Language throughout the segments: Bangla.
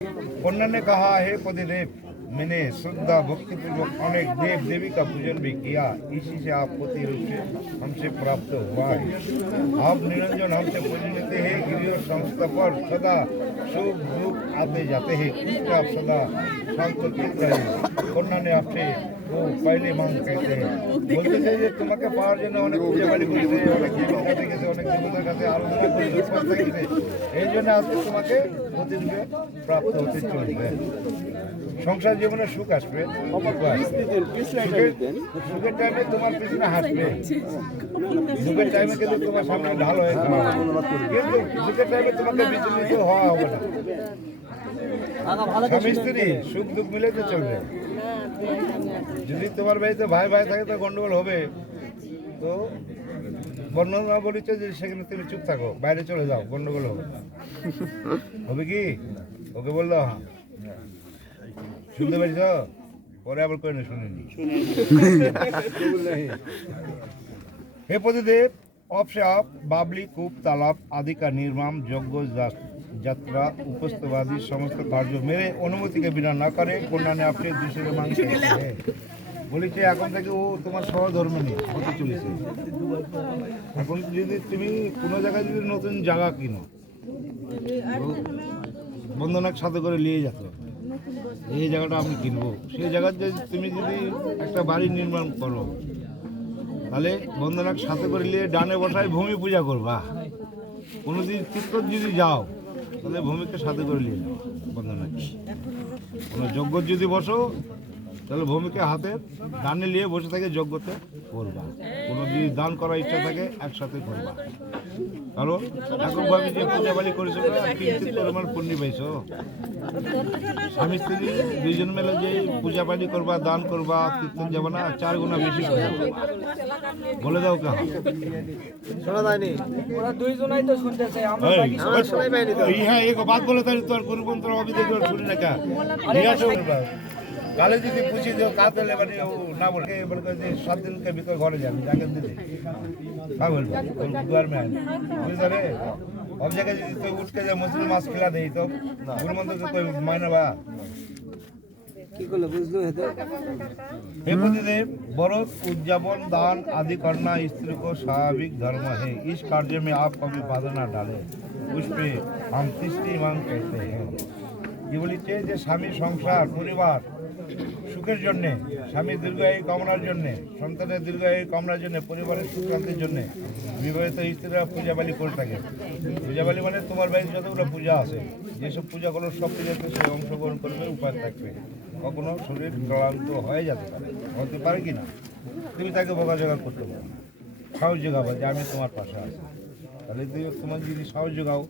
कन्या ने कहा, हे पतिदेव, मैंने श्रद्धा भक्ति पूर्वक अनेक देव देवी का पूजन भी किया, इसी से आप पति रूप से हमसे प्राप्त हुआ है। आप निरंजन हमसे पूजन लेते हैं, गिरियों संस्था पर सदा शुभ दुख आते जाते हैं, इसलिए आप सदा शांत चित्त रहे। कन्या ने आपसे वो पहले मांग कहते हैं, बोलते थे যে তোমাকে পাওয়ার জন্য অনেক পূজা বাড়ি করেছে, অনেক দেবীর কাছে গেছে, অনেক দেবতার কাছে আরাধনা করেছে, উপাসনা করেছে, এই জন্য আজকে তোমাকে প্রতিরূপে প্রাপ্ত হতে চলবে। সংসার জীবনে সুখ আসবে, সুখের টাইমে তোমার পিছনে হাসবে, সুখের টাইমে কিন্তু তোমার সামনে ঢাল হয়ে যাবে, কিন্তু সুখের টাইমে তোমাকে বিচলিত হওয়া হবে না। স্বামী স্ত্রী সুখ দুঃখ মিলেতে চলবে। যদি তোমার বাড়িতে ভাই ভাই থাকে তো গন্ডগোল হবে, তো বর্ণনা বলেছে যে সেখানে তুমি চুপ থাকো, বাইরে চলে যাও, গন্ডগোল হবে। হবে কি? ওকে বললো হ্যাঁ, শুনতে পেরেছ? পরে আবার করে না শুনিনি। हे पतिदेव, अब से आप बाबली, कूप, तालाब आदि का निर्माण, यज्ञ, यात्रा, उपस्थवादी समस्त कार्य मेरे अनुमति के बिना न करें। कन्या ने आपसे दूसरे मांग है, বলেছে এখন থেকে ও তোমার সহধর্মিণী হতে চলেছে। এখন যদি তুমি কোনো জায়গায় যদি নতুন জায়গা কিনো, বন্ধনাকে সাথে করে নিয়ে যেত, এই জায়গাটা আমি কিনবো, সেই জায়গাতে তুমি যদি একটা বাড়ি নির্মাণ করো, তাহলে বন্ধনাকে সাথে করে নিয়ে ডানে বসায় ভূমি পূজা করবা। কোনোদিন তীর্থ যদি যাও, তাহলে ভূমিকে সাথে করে নিয়ে যাও বন্ধনাকে। কোনো যজ্ঞ যদি বসো, তাহলে ভূমিকে হাতে ডানে নিয়ে বসে থাকে, যজ্ঞতে করবা। কোনো যদি দান করার ইচ্ছা থাকে একসাথে করবা, কারণ এককভাবে যে পূজা বাড়ি করেছো কিঞ্চিত পরিমাণ পুণ্য পাইছো। স্বামী স্ত্রী দুইজন মিলে যে পূজা পাঠি করবা, দান করবা, কীর্তন যাবো না, 4 গুণা বেশি বলে দাও কে? শোনা যায়নি, ওরা দুইজনাই তো শুনতেছে, আমরা বাকি সবাই শোনাই পাইনি তো। হ্যাঁ, এক বাদ বলে তাই তোর কোন মন্ত্র অবিদেখ শুনি না কা কালে যদি পুছি দিও কাজ হলে মানে ও না বলে বলবে যে 7 दिन के भीतर घरे যাবি, जाके दीदी हाँ बोल द्वार में बुझे रे। अब जगह যদি তুই উঠ के मुस्लिम मास खिला दे तो गुरु मंत्र तो कोई मायना बा কি করলে বুঝলো? হেতে हे पतिदेव, व्रत, उद्यापन, दान आदि करना स्त्री को स्वाभाविक धर्म है। इस कार्य में आप कभी बाधा न डालें, उस पे हम तीसरी मांग कहते हैं। ये বলেছে যে স্বামী সংসার পরিবার সুখের জন্যে, স্বামীর দীর্ঘায়ু কামনার জন্যে, সন্তানের দীর্ঘায়ু কামনার জন্যে, পরিবারের সুখশান্তির জন্যে বিবাহিত স্ত্রীরা পূজাবালি করে থাকে। পূজাবালি মানে তোমার বাড়িতে যতগুলো পূজা আছে, যেসব পূজাগুলো সব পূজাতে সে অংশগ্রহণ করবে, উপায় থাকবে। কখনো শরীর ক্লান্ত হয়ে যেতে পারে, হতে পারে কি না, তুমি তাকে বকাঝকা করতে পারো, সাহস যোগাবো যে আমি তোমার পাশে আছি। তাহলে তোমার যদি সাহস যোগাও,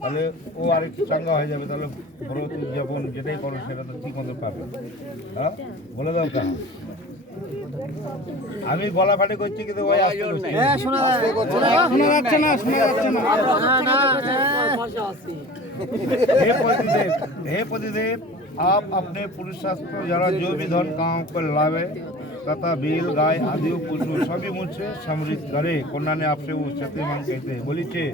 তাহলে ও আরেকটু চাঙ্গা হয়ে যাবে। তাহলে ব্রত উদযাপন যেটাই করো সেটা তো ঠিক মতো পাবে। হ্যাঁ, বলে দাও কা? আমি গলা ফাটে করছি কিন্তু ওই শোনা যাচ্ছে না, শোনা যাচ্ছে না। हे पतिदेव, आप अपने पुरुषार्थ जरा जो भी धन काम पर लावे तथा बिल, गाय आदि पशु सभी मुझसे समृद्ध करे। कन्या ने आपसे वो सत्य मांग कहते বলেছে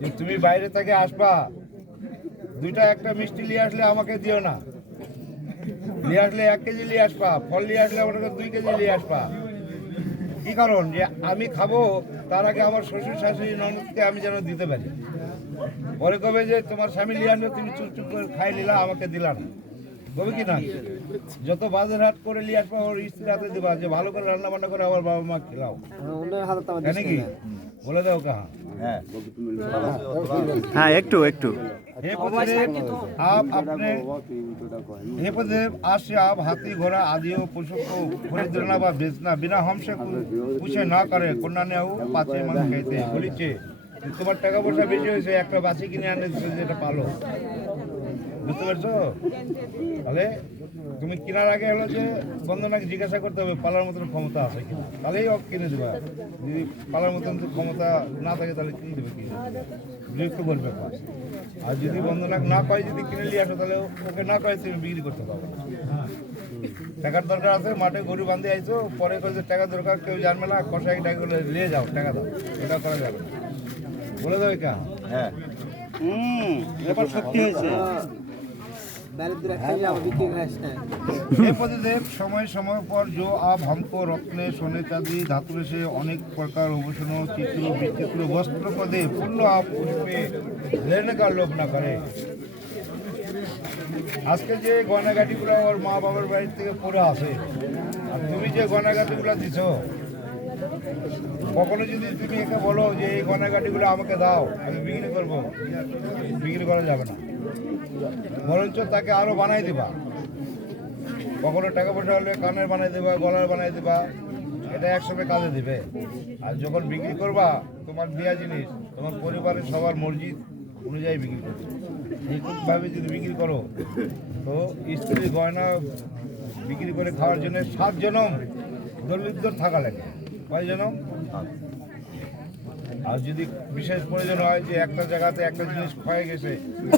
যে তুমি বাইরে থেকে আসবা, দুইটা একটা মিষ্টি নিয়ে আসলে আমাকে দিও না, নিয়ে আসলে 1 কেজি নিয়ে আসবা, ফল নিয়ে আসলে আমাকে 2 কেজি নিয়ে আসবা। কি কারণ? যে আমি খাবো, তার আগে আমার শ্বশুর শাশুড়ি ননদকে আমি যেন দিতে পারি। পরে কবে যে তোমার স্বামী নিয়ে আসলে তুমি চুপ চুপ করে খাই নিলা, আমাকে দিলা না, কবে কি না? যত বাজার হাট করে নিয়ে আসবা ওর স্ত্রীর হাতে দিবা, যে ভালো করে রান্না বান্না করে আমার বাবা মা খেলাও, নাকি? বলে দাও কাহা? हाँ एक टू हे पतिदेव, आज से आप हाथी घोड़ा आदि पशु को खरीदना व बेचना बिना हमसे पूछे ना करे। कन्या ने वो 5 मांग कहते हैं। বলেছে তোমার টাকা পয়সা বেশি হয়েছে, একটা বাছি কিনে আনে যেটা পালো, বুঝতে পারছো? তাহলে তুমি কেনার আগে হলো যে বন্ধনাকে জিজ্ঞাসা করতে হবে পালার মতন ক্ষমতা আছে কিনা, তাহলেই ও কিনে দেবে। যদি পালার মতন ক্ষমতা না থাকে তাহলে কিনে দেবে, কিনে বিরক্ত করবে। আর যদি বন্ধনাক না কয় যদি কিনে নিয়ে আসো, তাহলে ওকে না কয় তুমি বিক্রি করতে পারবে। টাকার দরকার আছে, মাঠে গরু বাঁধে আইছো, পরে কয়েছে টাকা দরকার, কেউ জানবে না, কষাই টাকা নিয়ে যাও, টাকা দাও, এটা করা যাবে না। বলে দাও কা? হ্যাঁ, ব্যাপার সত্যি হয়েছে। हे पतिदेव समय समय पर जो आप हमको रत्ने सोने चांदी धातु से अनेक प्रकार आभूषण चित्र विचित्र वस्त्र को दे पुण्य आप उस पे लेने का लोभ न करें। আজকে যে গয়নাগাটিগুলো ওর মা বাবার বাড়ি থেকে পড়ে আসে আর তুমি যে গয়নাগাটিগুলো দিছো কখনো যদি তুমি একে বলো যে এই গয়নাগাটিগুলো আমাকে দাও আমি বিক্রি করব, বিক্রি করা যাবে না, বরঞ্চ তাকে আরো বানাই দিবা। কখনো টাকা পয়সা হলে কানের বানাই দেবা, গলার বানাই দেবা, এটা একসময় কাজে দিবে। আর যখন বিক্রি করবা তোমার দেওয়া জিনিস তোমার পরিবারের সবার মর্জি অনুযায়ী বিক্রি করবে। এইভাবে যদি বিক্রি করো তো স্ত্রীর গয়না বিক্রি করে খাওয়ার জন্য 7 জনম দরিদ্র থাকা লাগে। কয় জনম? আর যদি বিশেষ প্রয়োজন হয় যে একটা জায়গাতে একটা জিনিস ক্ষয়ে গেছে,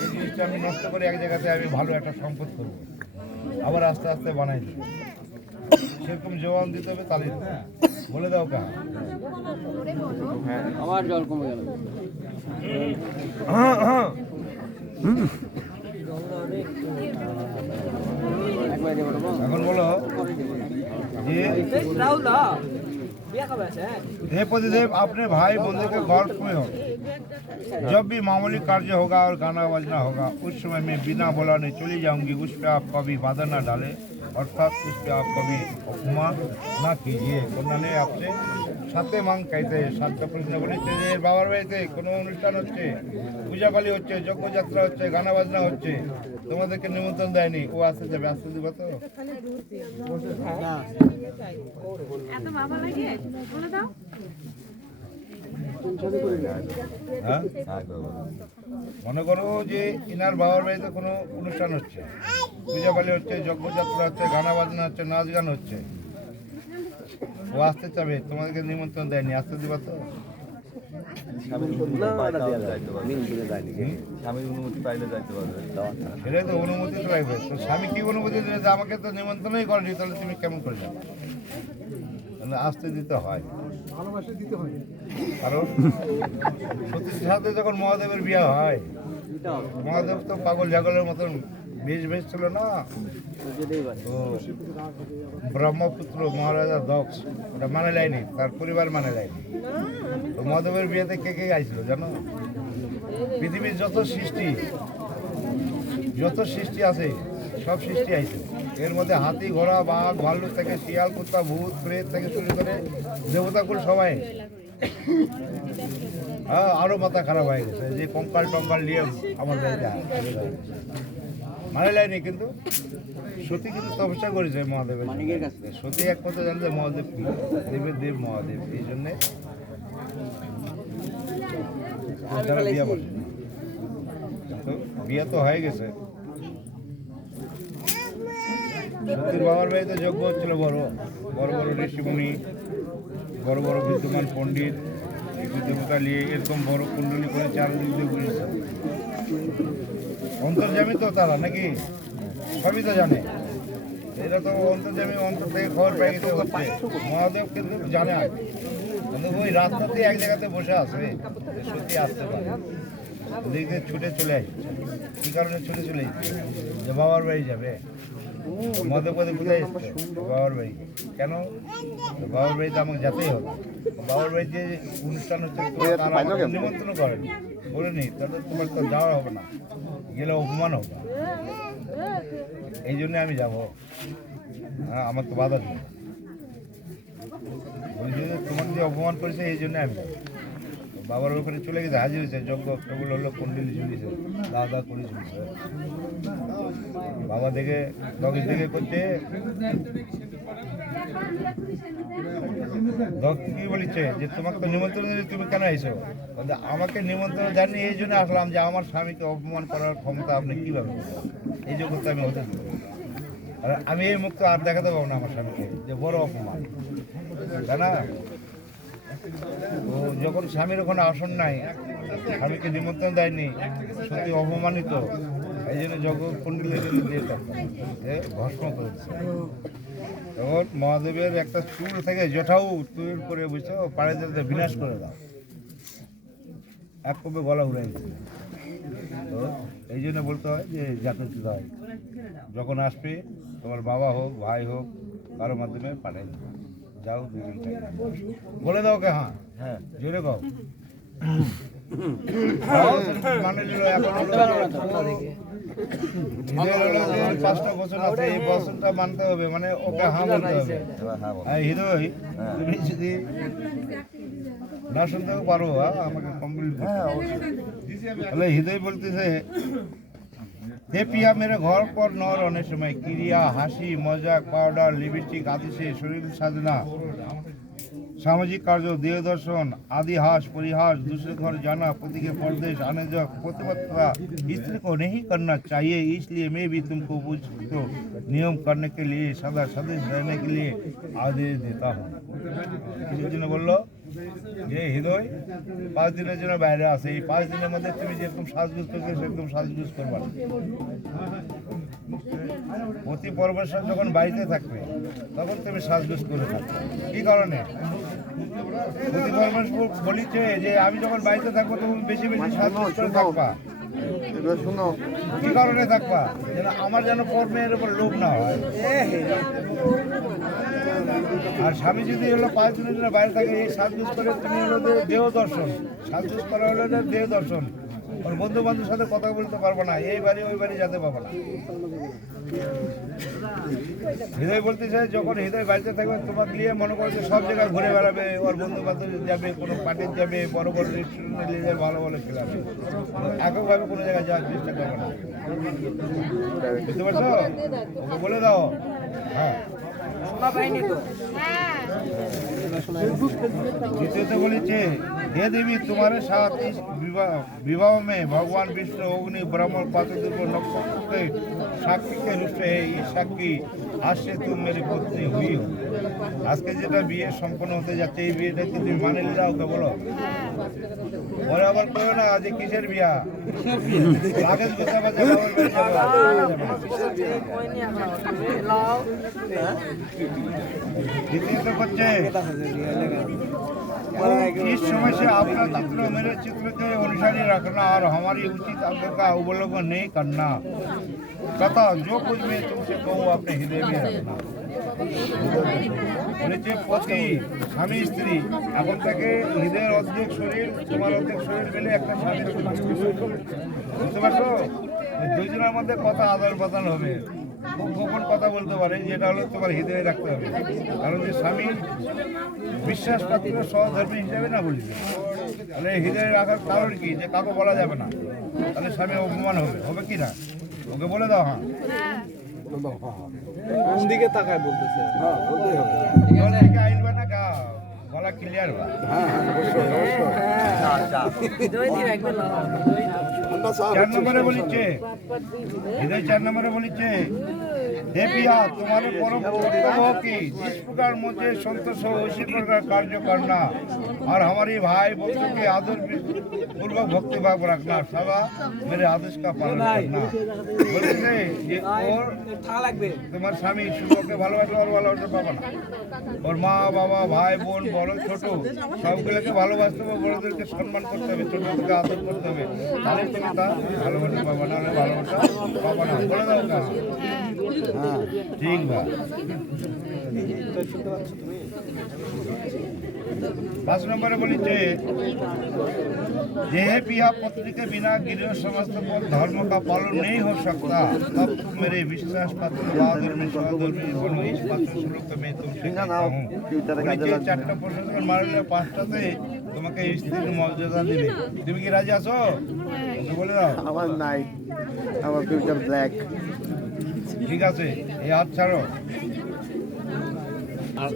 এই জিনিসটা আমি নষ্ট করে এক জায়গাতে আমি ভালো একটা সম্পদ করবো, আবার আস্তে আস্তে বানাই দেবো, সেরকম জবাব দিতে হবে। তাহলে বলে দাও কা আমার জল কমে গেল। এখন বলো যে हे पतिदेव अपने भाई बंधु के घर में हो, जब भी मामूली कार्य होगा और गाना बजना होगा उस समय मैं बिना बुलाने चली जाऊंगी, उस पर आप कभी बाधा ना डालें, अर्थात उस पर आप कभी अपमान ना कीजिए। उन्होंने आपसे সাথে মাং খাইতে সাতটা প্রশ্ন বলেছে যে বাবার বাড়িতে কোনো অনুষ্ঠান হচ্ছে, পূজাপালি হচ্ছে, যজ্ঞযাত্রা হচ্ছে, গানা বাজনা হচ্ছে, তোমাদেরকে নিমন্ত্রণ দেয়নি, ও আসতে যাবে, আসতে দিবা তো? হ্যাঁ? মনে করো যে ইনার বাবার বাড়িতে কোনো অনুষ্ঠান হচ্ছে, পূজাপালি হচ্ছে, যজ্ঞযাত্রা হচ্ছে, গানা বাজনা হচ্ছে, নাচ গান হচ্ছে, ও আসতে চাবে, তোমাদেরকে নিমন্ত্রণ দেয়নি, আসতে দিবা তো? সেটাই তো অনুমতি তো লাগবে। তো স্বামী কি অনুমতি দেবে যে আমাকে তো নিমন্ত্রণই করেনি, তাহলে তুমি কেমন করে যাবে? তাহলে আসতে দিতে হয়, কারণ সতীর সাথে যখন মহাদেবের বিয়ে হয়, মহাদেব তো পাগল জাগলের মতন বেশ ছিল না, তো ব্রহ্মপুত্র মহারাজা দক্ষ ওটা মানে লাইনি, তার পরিবার মানে লাইনি। তো মহাদেবের বিয়েতে কে কে গাইছিল জানো? পৃথিবীর যত সৃষ্টি আছে সব সৃষ্টি আইছে। এর মধ্যে হাতি, ঘোড়া, বাঘ, ভাল্লুক থেকে শিয়াল, কুত্তা, ভূত, প্রেত থেকে শুরু করে দেবতাকুল সবাই। হ্যাঁ, আরো মাথা খারাপ হয়ে গেছে যে কঙ্কাল টঙ্কাল নিয়ে আমার মানে লাইনি। কিন্তু সতী কিন্তু তপস্যা করেছে মহাদেবের কাছে। সতী এক কথা জানছে মহাদেব কি, দেবের দেব মহাদেব, এই জন্যে তারা বিয়ে বলে। তো বিয়ে তো হয়ে গেছে। সতীর বাবার বাড়িতে যজ্ঞ হচ্ছিল, বড় বড় ঋষিমুনি, বড় বড় বিদ্যমান পণ্ডিত, দেবতা নিয়ে এরকম বড় কুণ্ডলী করে চারদিক দিয়ে বুঝেছে। অন্তর্যামী তো তারা নাকি সবই তো জানে, এটা তো অন্তর্যামী, অন্তর থেকে খবর পেয়ে গেছে হচ্ছে। মহাদেব কিন্তু জানে আগে, কিন্তু ওই রাস্তাতে এক জায়গাতে বসে আসবে, সত্যি আসতে পারে, ওদিকে ছুটে চলে আসছে। কী কারণে ছুটে চলে আসছে? যে বাবার বাড়ি যাবে। মহাদেব কোথায় এসছে? বাবার বাড়ি। কেন? বাবার বাড়িতে আমাকে যেতেই হবে। বাবার বাড়িতে যে অনুষ্ঠান হচ্ছে তারা আমাকে নিমন্ত্রণ করেনি, বলেনি, তাহলে তোমার তো যাওয়া হবে না, গেলে অপমান হবে। এই জন্য আমি যাবো, হ্যাঁ, আমার তো বাধা দিই। তোমাকে যে অপমান করেছে এই জন্য আমি যাবো। বাবার ওখানে চলে গেছে, হাজির হয়েছে, যজ্ঞ কেবল হলো, কুণ্ডলি ঝুলিয়েছে, দাদা করে ঝুলিয়েছে। বাবা দেখে দগের দিকে করছে, কি বলেছে যে তোমাকে তো নিমন্ত্রণ দিলে তুমি কেন আইছো? আমাকে নিমন্ত্রণ দেননি, এই জন্য আসলাম যে আমার স্বামীকে অপমান করার ক্ষমতা আপনি কীভাবে, এই যোগ্যতা আমি হতে দেবো। আর আমি এই মুক্ত আর দেখাতে পাবো না আমার স্বামীকে, যে বড় অপমান, তাই না? তো যখন স্বামীর ওখানে আসন নাই, স্বামীকে নিমন্ত্রণ দেয়নি, সত্যি অপমানিত, এই জন্য যজ্ঞ কুণ্ডলী দিয়ে ভস্ম করেছে। তখন মহাদেবের একটা চুল থেকে জেঠাও তুল করে বুঝছো পাড়ে যেতে বিনাশ করে দাও, এক কবে গলা উড়াই দিচ্ছে। তো এই জন্য বলতে হয় যে যাতে হয় যখন আসবে তোমার বাবা হোক ভাই হোক কারোর মাধ্যমে পাঠাই দেবে। যাও দুদিন বলে দাও কে হ্যাঁ হ্যাঁ জোরে কও মানে নিল এখন পাঁচটা বছর আছে এই বছরটা মানতে হবে মানে ওকে হ্যাঁ বলতে হবে। হৃদয় তুমি যদি না শুনতেও পারো আমাকে কমপ্লিট তাহলে হৃদয় বলতেছে हे पिया मेरे घर पर न रहने समय क्रिया हासि मजाक पाउडर लिपस्टिक आदि से शरीर साजना सामाजिक कार्य देह दर्शन आदि हास परिहास दूसरे घर जाना पति के परदेश आने जब प्रतिबद्धता स्त्री को नहीं करना चाहिए इसलिए मैं भी तुमको उपयुक्त नियम करने के लिए सदा सदस्य रहने के लिए आदेश देता हूँ। बोलो যে হৃদয় 5 দিনের জন্য বাইরে আছে এই 5 দিনের মধ্যে তুমি যেরকম সাজগুজ করবে সেরকম সাজগুজ করবা প্রতি পরমেশ্বর যখন বাড়িতে থাকবে তখন তুমি সাজগুজ করে থাকবে কি কারণে প্রতি পরমেশ্বর বলিছে যে আমি যখন বাড়িতে থাকবো তখন বেশি বেশি সাজগুজ করে থাকবা শুনো কি কারণে থাকবা যেন আমার যেন পরমের উপর লোভ না হয়। আর স্বামী যদি হলো 5 দিনের জন্য বাইরে থাকে এই সাজগুজ করে তুমি হলো দেহ দর্শন সাজগুজ করা হলো দেহ দর্শন ওর বন্ধু বান্ধবের সাথে কথা বলতে পারবো না এই বাড়ি ওই বাড়ি যেতে পারবো না। হৃদয় বলতে চাই যখন হৃদয় বাড়িতে থাকবে তোমাকে নিয়ে মনে করো যে সব জায়গায় ঘুরে বেড়াবে ওর বন্ধু বান্ধব যাবে কোনো পার্টিতে যাবে বড় বড় রেস্টুরেন্টে নিয়ে যাবে ভালো ভালো খেলাবে এককভাবে কোনো জায়গায় যাওয়ার চেষ্টা করবে না বুঝতে পারছো ওকে বলে দাও হ্যাঁ। দ্বিতীয়ত বলেছে हे देवी तुम्हारे साथ इस विवाह में भगवान विष्णु अग्नि ब्रह्म पात्रदेव नक्षत्र के साक्षी के रूप से है ये साक्षी आज से तुम मेरी पत्नी हुई हो। আজকে যেটা বিয়ে সম্পন্ন হতে যাচ্ছে এই বিয়েটা কি তুমি মানে নিলে ওকে বলো পরে আবার কেউ না যে কিসের বিয়া লাগেজ গোছাবা যাবে দ্বিতীয়ত হচ্ছে इस समय से अपना चित्र मेरे चित्र के अनुसारी रखना और हमारी उचित अंक का अवलोकन नहीं करना तथा जो कुछ मैं तुमसे कहूँ अपने हृदय में रखना। বলেছে পতি স্বামী স্ত্রী এখন থেকে হৃদয়ের অর্ধেক শরীর তোমার অর্ধেক শরীর মিলে একটা স্বামী বুঝতে পারছো দুইজনের মধ্যে কথা আদান প্রদান হবে গোপন কথা বলতে পারে যেটা হলো তোমার হৃদয়ে রাখতে হবে কারণ যে স্বামী বিশ্বাসপাত্র সহধর্মী হিসাবে না বলবে তাহলে হৃদয়ে রাখার কারণ কি যে কাউকে বলা যাবে না তাহলে স্বামী অপমান হবে কি না ওকে বলে দাও হ্যাঁ কোন দিকে তাকায় বলতেছে হ্যাঁ বলতেই হবে কোন দিকে আইলবা না গা গলা ক্লিয়ার বা হ্যাঁ অবশ্যই चार नंबरे बोलिए इधर 4 नंबरे बोलिए हे पिया तुम्हारे परम कर्तव्य हो कि जिस प्रकार मुझे संतोष हो उसी प्रकार कार्य करना और हमारी भाई बच्चों के आदर पूर्वक भक्ति भाव रखना सदा मेरे आदेश का पालन करना बोलते ये और तुम्हारे स्वामी सुखोके ভালোবাসা আর ভালোবাসা পাবে না और মা বাবা ভাই বোন বড় ছোট সবগুলোকে ভালোবাসতে হবে বড়দেরকে সম্মান করতে হবে ছোটদেরকে আদর করতে হবে তাহলে তুমি তা ভালোবাসা পাবে না হলে ভালোবাসা পাবে না বলে দাও না হ্যাঁ ঠিক বা 5 नंबर बोलिए जे पिया पत्नी के बिना गृह समस्त पर धर्म का पालन नहीं हो सकता तब मेरे विश्वास पात्र बहादुर सहादुर्मी बनो इस पात्र श्लोक में तुमसे कहता हूँ 4টা প্রশ্ন করে মারলে 5টাতে তোমাকে স্ত্রীর মর্যাদা দেবে তুমি কি রাজি আছো বলে দাও আমার নাই আমার ফিউচার ব্ল্যাক ঠিক আছে এই হাত ছাড়ো আর